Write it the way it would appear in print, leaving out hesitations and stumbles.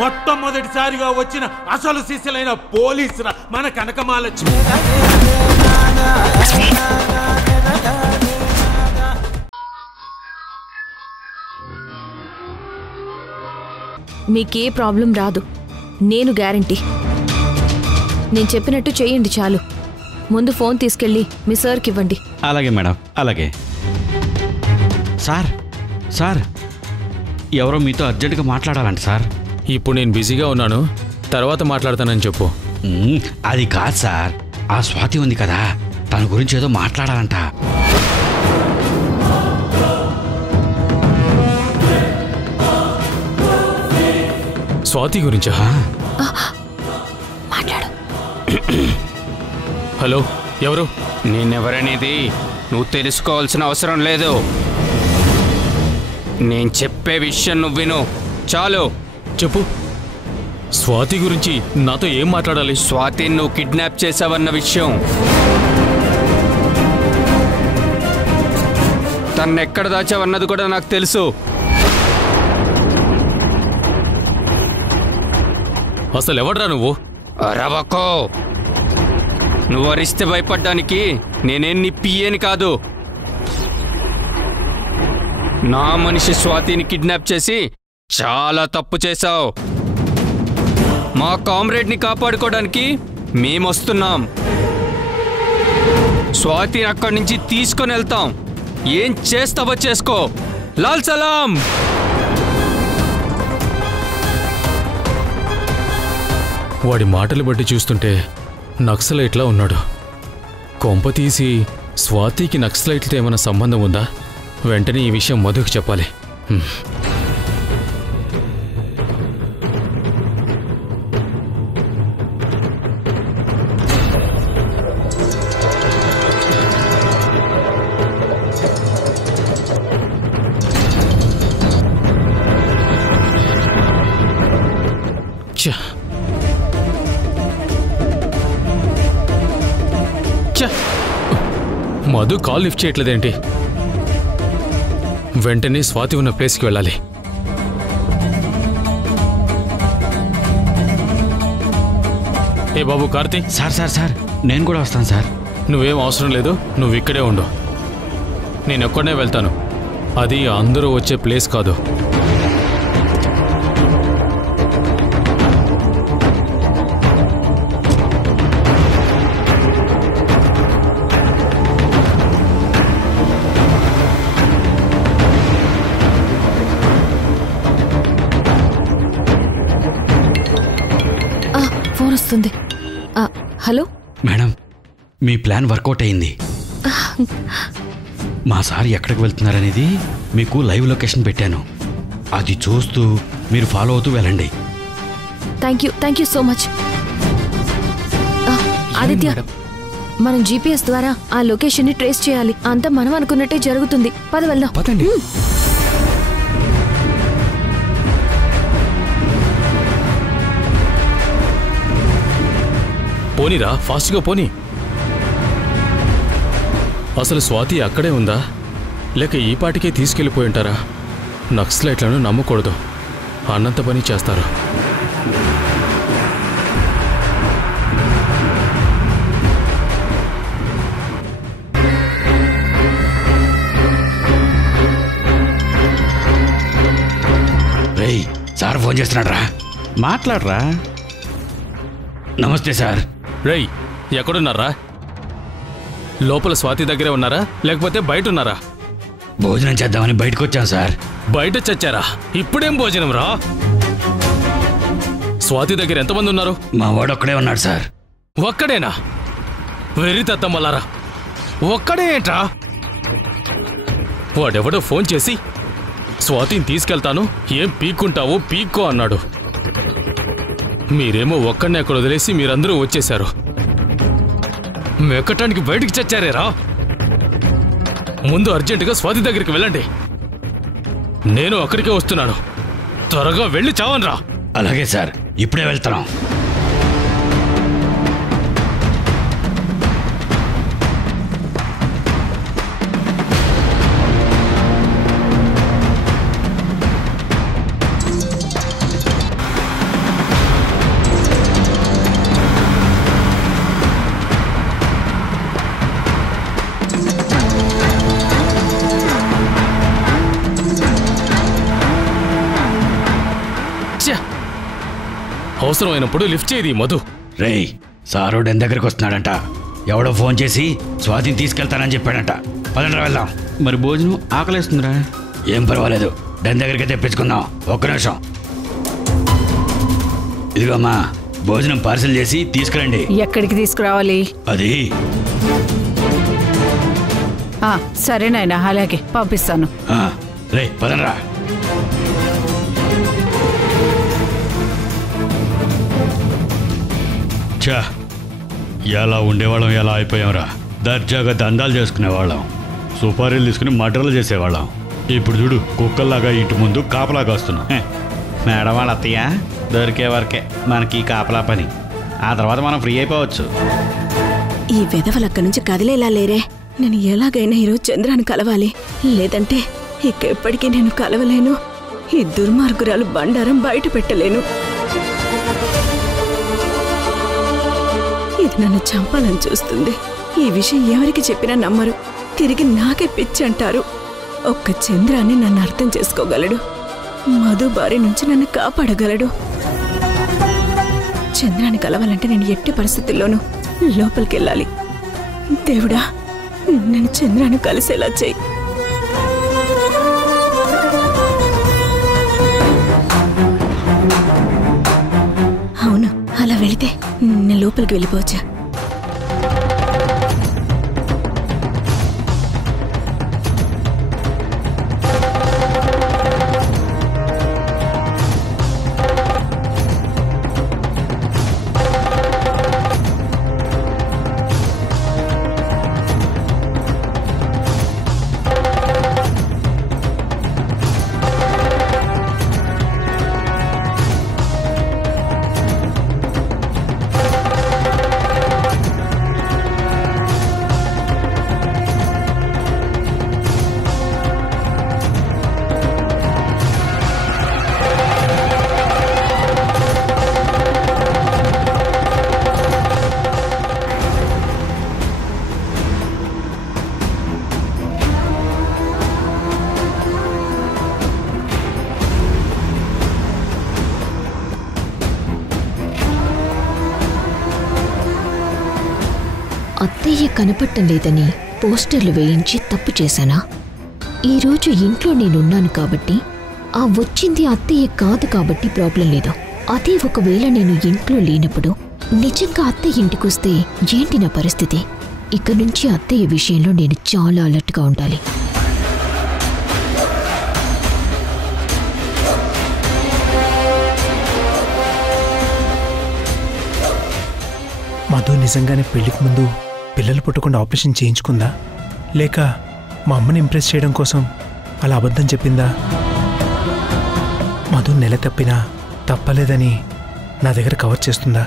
మొట్టమొదటిసారిగా వచ్చిన అసలు శిశులైన పోలీసుల మన కనకమాలక్ష్మి. మీకే ప్రాబ్లం రాదు, నేను గ్యారంటీ. నేను చెప్పినట్టు చేయండి చాలు. ముందు ఫోన్ తీసుకెళ్ళి మీ సార్కి ఇవ్వండి. అలాగే మేడం, అలాగే. సార్ సార్ ఎవరో మీతో అర్జెంటుగా మాట్లాడాలంట సార్. ఇప్పుడు నేను బిజీగా ఉన్నాను, తర్వాత మాట్లాడతానని చెప్పు. అది కాదు సార్, ఆ స్వాతి ఉంది కదా, తన గురించి ఏదో మాట్లాడాలంట. స్వాతి గురించా? మాట్లాడు. హలో, ఎవరు? నేనెవరనేది నువ్వు తెలుసుకోవాల్సిన అవసరం లేదు. నేను చెప్పే విషయం నువ్వు విను చాలు. చెప్పు. స్వాతి గురించి నాతో ఏం మాట్లాడాలి? స్వాతిని నువ్వు కిడ్నాప్ చేసావన్న విషయం, తన్నెక్కడ దాచావన్నది కూడా నాకు తెలుసు. అసలు ఎవడ్రా నువ్వు? అరవకో. నువ్వు అరిస్తే భయపడ్డానికి నేనేం నీ పియ్యని కాదు. నా మనిషి స్వాతిని కిడ్నాప్ చేసి చాలా తప్పు చేశావు. మా కామ్రేడ్ని కాపాడుకోవడానికి మేమొస్తున్నాం. స్వాతిని అక్కడి నుంచి తీసుకొని వెళ్తాం. ఏం చేస్తావో చేసుకో. లాల్ సలాం. వాడి మాటలు బట్టి చూస్తుంటే నక్సలైట్లా ఉన్నాడు. కొంప తీసి స్వాతికి నక్సలైట్లతో ఏమైనా సంబంధం ఉందా? వెంటనే ఈ విషయం మధుకి చెప్పాలి. మధు కాల్ లిఫ్ట్ చేయట్లేదేంటి? వెంటనే స్వాతి ఉన్న ప్లేస్కి వెళ్ళాలి. ఏ బాబు కార్తీ. సార్ సార్ సార్ నేను కూడా వస్తాను సార్. నువ్వేం అవసరం లేదు, నువ్వు ఇక్కడే ఉండు. నేను ఎక్కడనే వెళ్తాను. అది అందరూ వచ్చే ప్లేస్ కాదు. ఫోన్ వస్తుంది. హలో మేడం, మీ ప్లాన్ వర్కౌట్ అయింది. మా సార్ ఎక్కడికి వెళ్తున్నారనేది మీకు లైవ్ లొకేషన్ పెట్టాను. అది చూస్తూ మీరు ఫాలో అవుతూ వెళ్ళండి. Thank you so much. Aditya, మనం జీపీఎస్ ద్వారా ఆ లొకేషన్ ని ట్రేస్ చేయాలి. అంతా మనం అనుకున్నట్టే జరుగుతుంది. పద వెళ్దాం. పదండి. పోనీరా, ఫాస్ట్గా పోనీ. అసలు స్వాతి అక్కడే ఉందా, లేక ఈ పాటికే తీసుకెళ్ళిపోయి ఉంటారా? నక్సలైట్లను నమ్మకూడదు, అన్నంత పని చేస్తారు. రేయ్, సార్ ఫోన్ చేస్తున్నాడు రా, మాట్లాడరా. నమస్తే సార్. రేయ్, ఎక్కడున్నారా? లోపల స్వాతి దగ్గరే ఉన్నారా, లేకపోతే బయట ఉన్నారా? భోజనం చేద్దామని బయటకు వచ్చాను సార్. బయట చచ్చారా? ఇప్పుడేం భోజనం రా? స్వాతి దగ్గర ఎంతమంది ఉన్నారు? మా వాడు ఒక్కడే ఉన్నాడు సార్. ఒక్కడేనా? వెర్రి తత్తమ్మలారా, ఒక్కడే ఏంట్రా? వాడెవడో ఫోన్ చేసి స్వాతిని తీసుకెళ్తాను, ఏం పీక్కుంటావో పీక్కో అన్నాడు. మీరేమో ఒక్కడిని అక్కడ వదిలేసి మీరందరూ వచ్చేశారు. మెక్కటానికి బయటికి చచ్చారేరా? ముందు అర్జెంటుగా స్వాతి దగ్గరికి వెళ్ళండి. నేను అక్కడికే వస్తున్నాను. త్వరగా వెళ్ళి చావనరా. అలాగే సార్, ఇప్పుడే వెళ్తున్నాం. అవసరమైనప్పుడు లిఫ్ట్ చేయది మధు. రేయ్, సారు డెన్ దగ్గరికి వస్తున్నాడంట. ఎవడో ఫోన్ చేసి స్వాతిని తీసుకెళ్తానని చెప్పాడంట. పదండ్రా వెళ్దాం. మరి భోజనం ఆకలేస్తుందిరా. ఏం పర్వాలేదు, డెన్ దగ్గరికి తెప్పించుకుందాం. ఒక్క నిమిషం. ఇదిగోమ్మా, భోజనం పార్సిల్ చేసి తీసుకురండి. ఎక్కడికి తీసుకురావాలి? అది సరే నాయనా, అలాగే పంపిస్తాను. రే పదనరా. చా, ఎలా ఉండేవాళ్ళం, ఎలా అయిపోయాంరా. దర్జాగా దందాలు చేసుకునేవాళ్ళం, సుపారీలు తీసుకుని మర్డర్లు చేసేవాళ్ళం. ఇప్పుడు చూడు, కుక్కల్లాగా ఇంటి ముందు కాపలాగా వస్తున్నాం. మేడం వాళ్ళ అత్తయ్య దొరికే వరకే మనకి కాపలా పని. ఆ తర్వాత మనం ఫ్రీ అయిపోవచ్చు. ఈ వెధవలక్క నుంచి కదిలేలా లేరే. నేను ఎలాగైనా ఈరోజు చంద్రాన్ని కలవాలి, లేదంటే ఇకెప్పటికీ నేను కలవలేను. ఈ దుర్మార్గురాలు బండారం బయట పెట్టలేను. ఇది నన్ను చంపాలని చూస్తుంది. ఈ విషయం ఎవరికి చెప్పినా నమ్మరు, తిరిగి నాకే పిచ్చి అంటారు. ఒక్క చంద్రాన్ని నన్ను అర్థం చేసుకోగలడు, మధు బారి నుంచి నన్ను కాపాడగలడు. చంద్రాన్ని కలవాలంటే నేను ఎట్టి పరిస్థితుల్లోనూ లోపలికెళ్ళాలి. దేవుడా, నేను చంద్రాన్ని కలిసేలా చెయ్యి. అవును, అలా వెళితే నేను లోపలికి వెళ్ళిపోవచ్చా? అత్తయ్య కనపడటం లేదని పోస్టర్లు వేయించి తప్పు చేశానా? ఈరోజు ఇంట్లో నేనున్నాను కాబట్టి, ఆ వచ్చింది అత్తయ్య కాదు కాబట్టి ప్రాబ్లం లేదు. అదే ఒకవేళ నేను ఇంట్లో లేనప్పుడు నిజంగా అత్తయ్య ఇంటికొస్తే ఏంటి నా పరిస్థితి? ఇక నుంచి అత్తయ్య విషయంలో నేను చాలా అలర్ట్గా ఉండాలి. మధు నిజంగానే పెళ్లికి ముందు పిల్లలు పుట్టకుండా ఆపరేషన్ చేయించుకుందా, లేక మా అమ్మని ఇంప్రెస్ చేయడం కోసం అలా అబద్ధం చెప్పిందా? మధు నెల తప్పినా తప్పలేదని నా దగ్గర కవర్ చేస్తుందా?